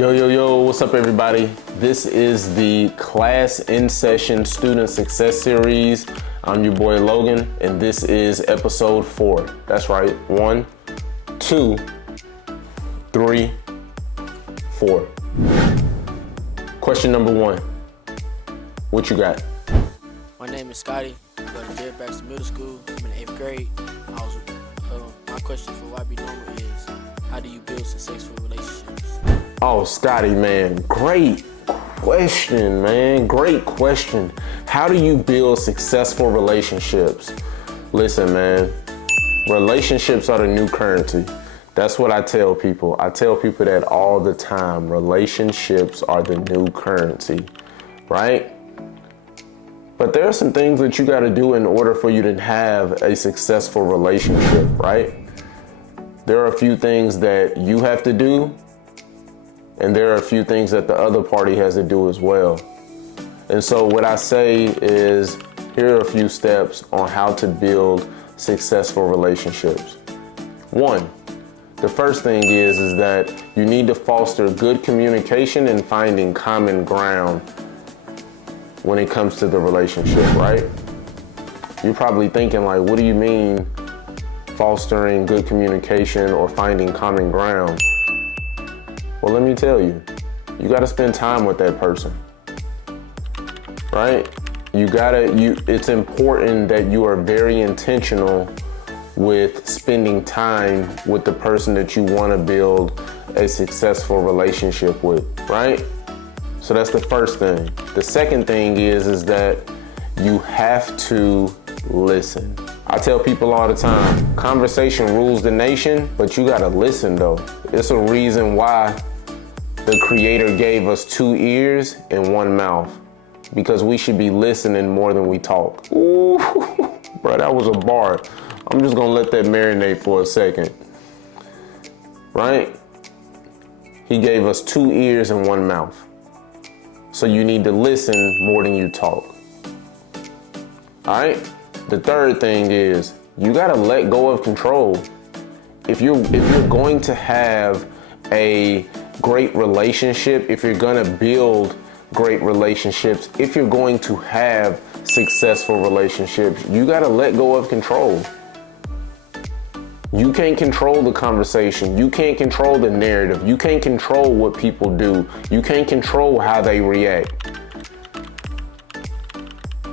Yo, what's up everybody? This is the Class in Session Student Success Series. I'm your boy Logan, and this is episode 4. That's right, 1, 2, 3, 4. Question number 1. What you got? My name is Scotty. I go to J. Baxter Middle School. I'm in 8th grade. My question for Y.B.Normal is, how do you build successful relationships? Oh, Scotty, man, great question, man. Great question. How do you build successful relationships? Listen, man, relationships are the new currency. That's what I tell people. I tell people that all the time. Relationships are the new currency, right? But there are some things that you got to do in order for you to have a successful relationship, right? There are a few things that you have to do, and there are a few things that the other party has to do as well. And so what I say is, here are a few steps on how to build successful relationships. 1, the first thing is that you need to foster good communication and finding common ground when it comes to the relationship, right? You're probably thinking like, what do you mean fostering good communication or finding common ground? Well, let me tell you, you gotta spend time with that person, right? It's important that you are very intentional with spending time with the person that you wanna build a successful relationship with, right? So that's the first thing. The second thing is that you have to listen. I tell people all the time, conversation rules the nation, but you gotta listen though. It's a reason why the Creator gave us 2 ears and 1 mouth, because we should be listening more than we talk. Ooh, bro, that was a bar. I'm just gonna let that marinate for a second, right? He gave us 2 ears and 1 mouth. So you need to listen more than you talk. All right? The third thing is you gotta let go of control. If you're going to have a great relationship, if you're gonna build great relationships, if you're going to have successful relationships, you gotta let go of control. You can't control the conversation. You can't control the narrative. You can't control what people do. You can't control how they react.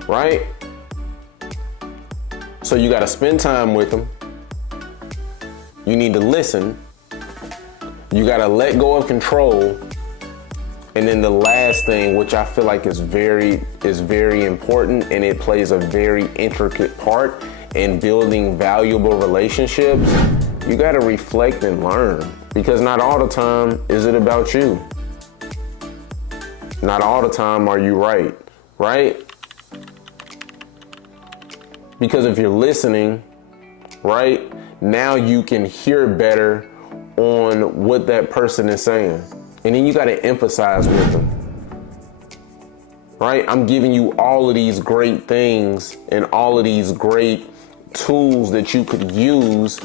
Right? So you got to spend time with them. You need to listen. You got to let go of control. And then the last thing, which I feel like is very important, and it plays a very intricate part in building valuable relationships, you got to reflect and learn, because not all the time is it about you. Not all the time are you right? Because if you're listening, right, now you can hear better on what that person is saying. And then you got to emphasize with them. Right? I'm giving you all of these great things and all of these great tools that you could use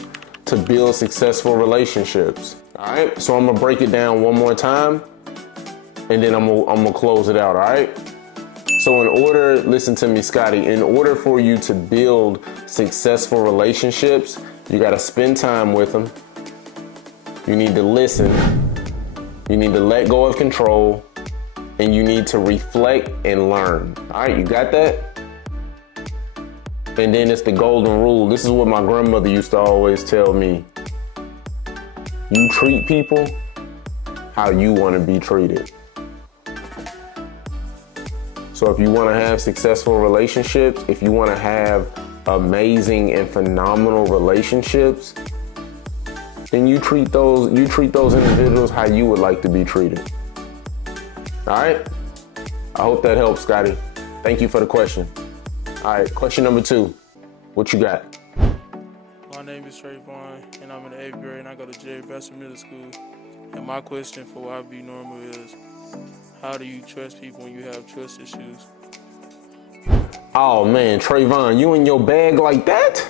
to build successful relationships. All right, so I'm gonna break it down one more time, and then I'm gonna close it out. All right, so listen to me, Scotty, in order for you to build successful relationships, you gotta spend time with them. You need to listen. You need to let go of control, and you need to reflect and learn. All right, you got that? And then it's the golden rule. This is what my grandmother used to always tell me. You treat people how you want to be treated. So if you want to have successful relationships, if you want to have amazing and phenomenal relationships, then you treat those individuals how you would like to be treated. All right? I hope that helps, Scotty. Thank you for the question. All right, question number 2. What you got? My name is Trayvon, and I'm in the 8th grade, and I go to J. Baxter Middle School. And my question for Y.B.Normal is, how do you trust people when you have trust issues? Oh man, Trayvon, you in your bag like that?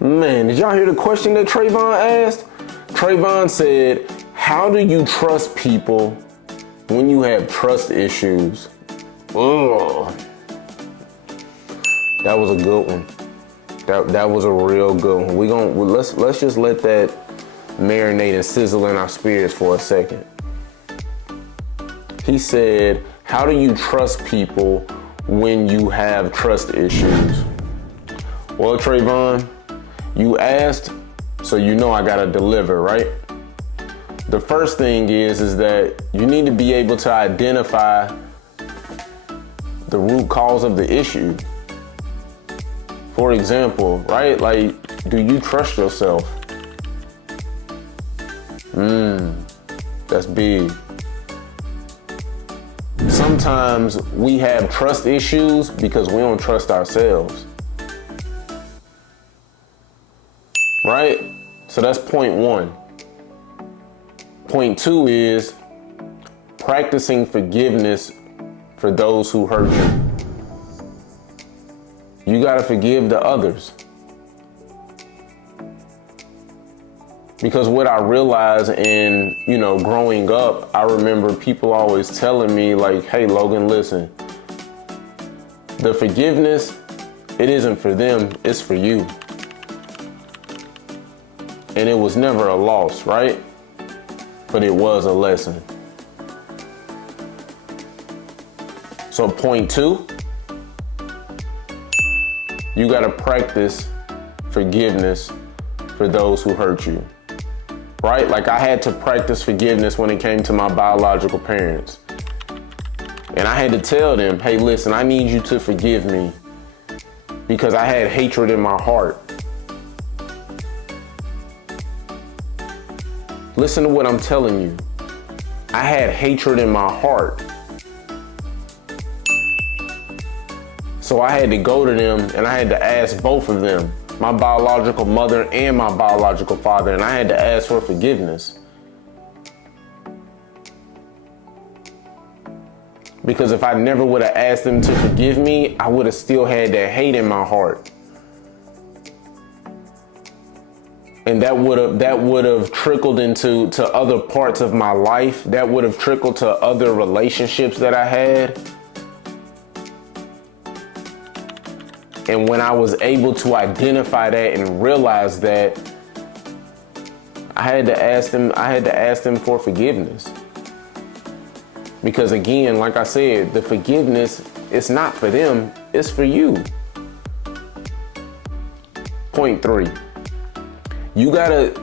Man, did y'all hear the question that Trayvon asked? Trayvon said, How do you trust people when you have trust issues? Ugh. That was a good one. That was a real good one. Let's just let that marinate and sizzle in our spirits for a second. He said, how do you trust people when you have trust issues? Well, Trayvon, you asked, so you know I gotta deliver, right? The first thing is that you need to be able to identify the root cause of the issue. For example, right? Like, do you trust yourself? That's big. Sometimes we have trust issues because we don't trust ourselves. Right? So that's point one. Point two is practicing forgiveness for those who hurt you. You gotta forgive the others. Because what I realized in, growing up, I remember people always telling me like, hey, Logan, listen, the forgiveness, it isn't for them, it's for you. And it was never a loss, right? But it was a lesson. So point two, you gotta practice forgiveness for those who hurt you, right? Like I had to practice forgiveness when it came to my biological parents. And I had to tell them, hey, listen, I need you to forgive me because I had hatred in my heart. Listen to what I'm telling you. I had hatred in my heart. So I had to go to them and I had to ask both of them, my biological mother and my biological father, and I had to ask for forgiveness. Because if I never would have asked them to forgive me, I would have still had that hate in my heart. And that would have trickled into other parts of my life. That would have trickled to other relationships that I had. And when I was able to identify that and realize that, I had to ask them for forgiveness. Because again, like I said, the forgiveness, it's not for them, it's for you. Point three. You gotta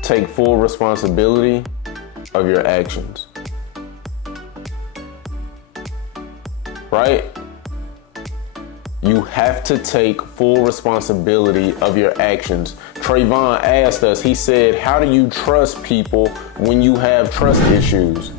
take full responsibility of your actions. Right? You have to take full responsibility of your actions. Trayvon asked us, he said, how do you trust people when you have trust issues?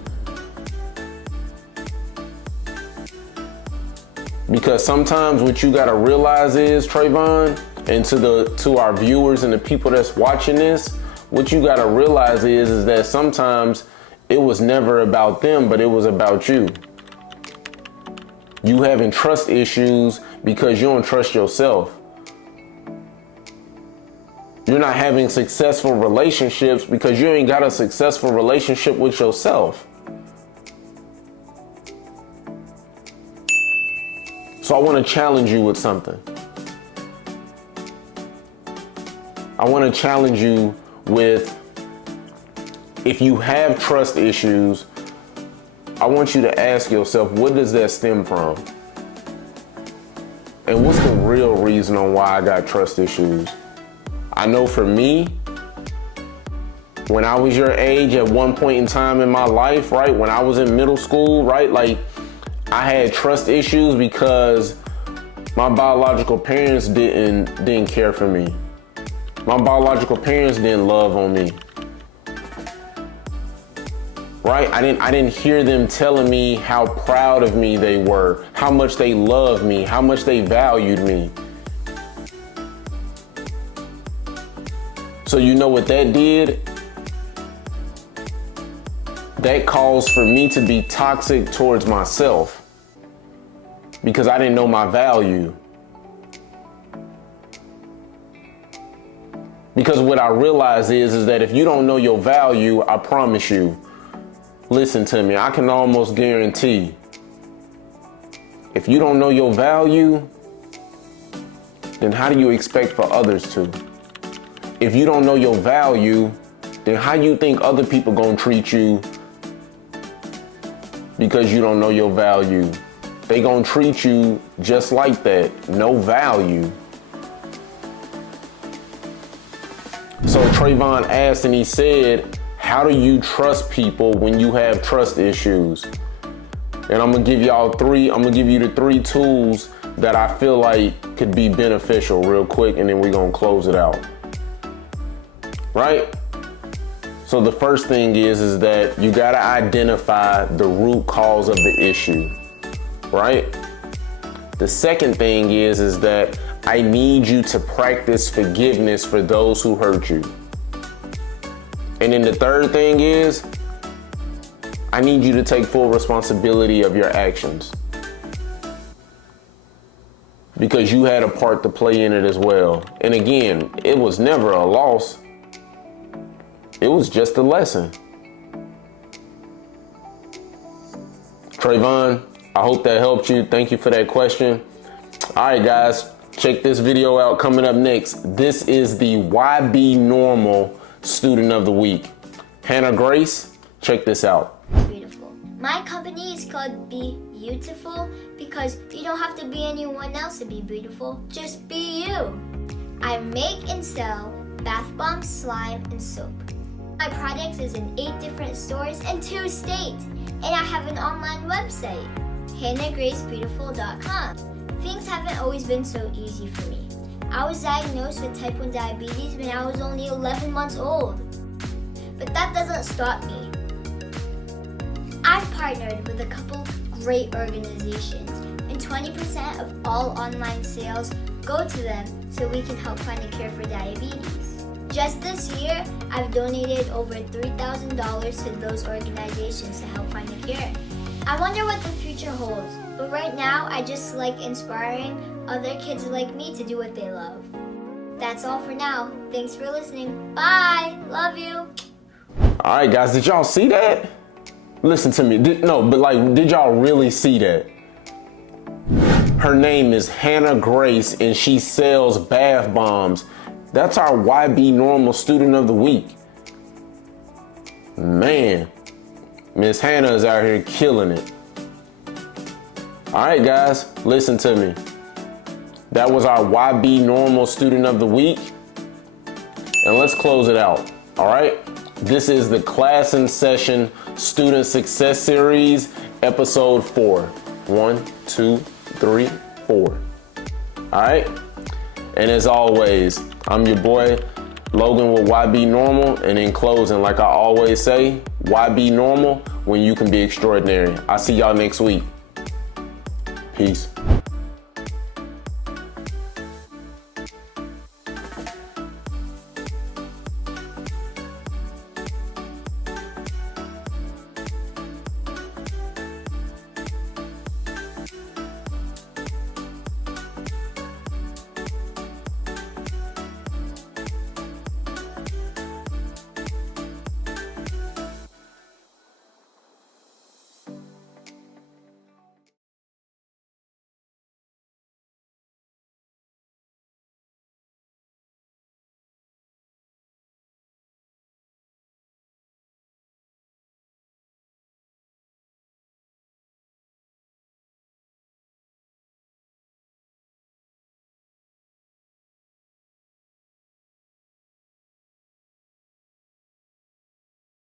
Because sometimes what you gotta realize is, Trayvon, and to our viewers and the people that's watching this, what you gotta realize is that sometimes it was never about them, but it was about you. You having trust issues because you don't trust yourself. You're not having successful relationships because you ain't got a successful relationship with yourself. So I want to challenge you with something. I want to challenge you with, if you have trust issues, I want you to ask yourself, what does that stem from? And what's the real reason on why I got trust issues? I know for me, when I was your age at one point in time in my life, right, when I was in middle school, right, like I had trust issues because my biological parents didn't care for me. My biological parents didn't love on me. Right? I didn't hear them telling me how proud of me they were, how much they loved me, how much they valued me. So you know what that did? That caused for me to be toxic towards myself because I didn't know my value. Because what I realize is that if you don't know your value, I promise you, listen to me, I can almost guarantee, if you don't know your value, then how do you expect for others to? If you don't know your value, then how you think other people gonna treat you because you don't know your value? They gonna treat you just like that, no value. So Trayvon asked and he said, how do you trust people when you have trust issues? And I'm gonna give you the 3 tools that I feel like could be beneficial real quick, and then we're gonna close it out. Right? So the first thing is that you gotta identify the root cause of the issue, right? The second thing is that I need you to practice forgiveness for those who hurt you. And then the third thing is, I need you to take full responsibility of your actions, because you had a part to play in it as well. And again, it was never a loss. It was just a lesson. Trayvon, I hope that helped you. Thank you for that question. All right, guys, check this video out coming up next. This is the Y.B.Normal Student of the Week. Hannah Grace, check this out. Beautiful. My company is called Be Beautiful because you don't have to be anyone else to be beautiful. Just be you. I make and sell bath bombs, slime, and soap. My products is in 8 different stores in 2 states. And I have an online website, hannahgracebeautiful.com. Things haven't always been so easy for me. I was diagnosed with type 1 diabetes when I was only 11 months old. But that doesn't stop me. I've partnered with a couple great organizations, and 20% of all online sales go to them so we can help find a cure for diabetes. Just this year, I've donated over $3,000 to those organizations to help find a cure. I wonder what the future holds, but right now I just like inspiring other kids like me to do what they love. That's all for now. Thanks for listening. Bye. Love you. All right, guys, did y'all see that? Listen to me. Did y'all really see that? Her name is Hannah Grace, and she sells bath bombs. That's our Y.B.Normal Student of the Week. Man, Miss Hannah is out here killing it. All right, guys, listen to me. That was our Y.B.Normal Student of the Week. And let's close it out, all right? This is the Class in Session Student Success Series, Episode 4. 1, 2, 3, 4. All right? And as always, I'm your boy, Logan with Y.B.Normal. And in closing, like I always say, Y.B.Normal when you can be extraordinary. I'll see y'all next week. Peace.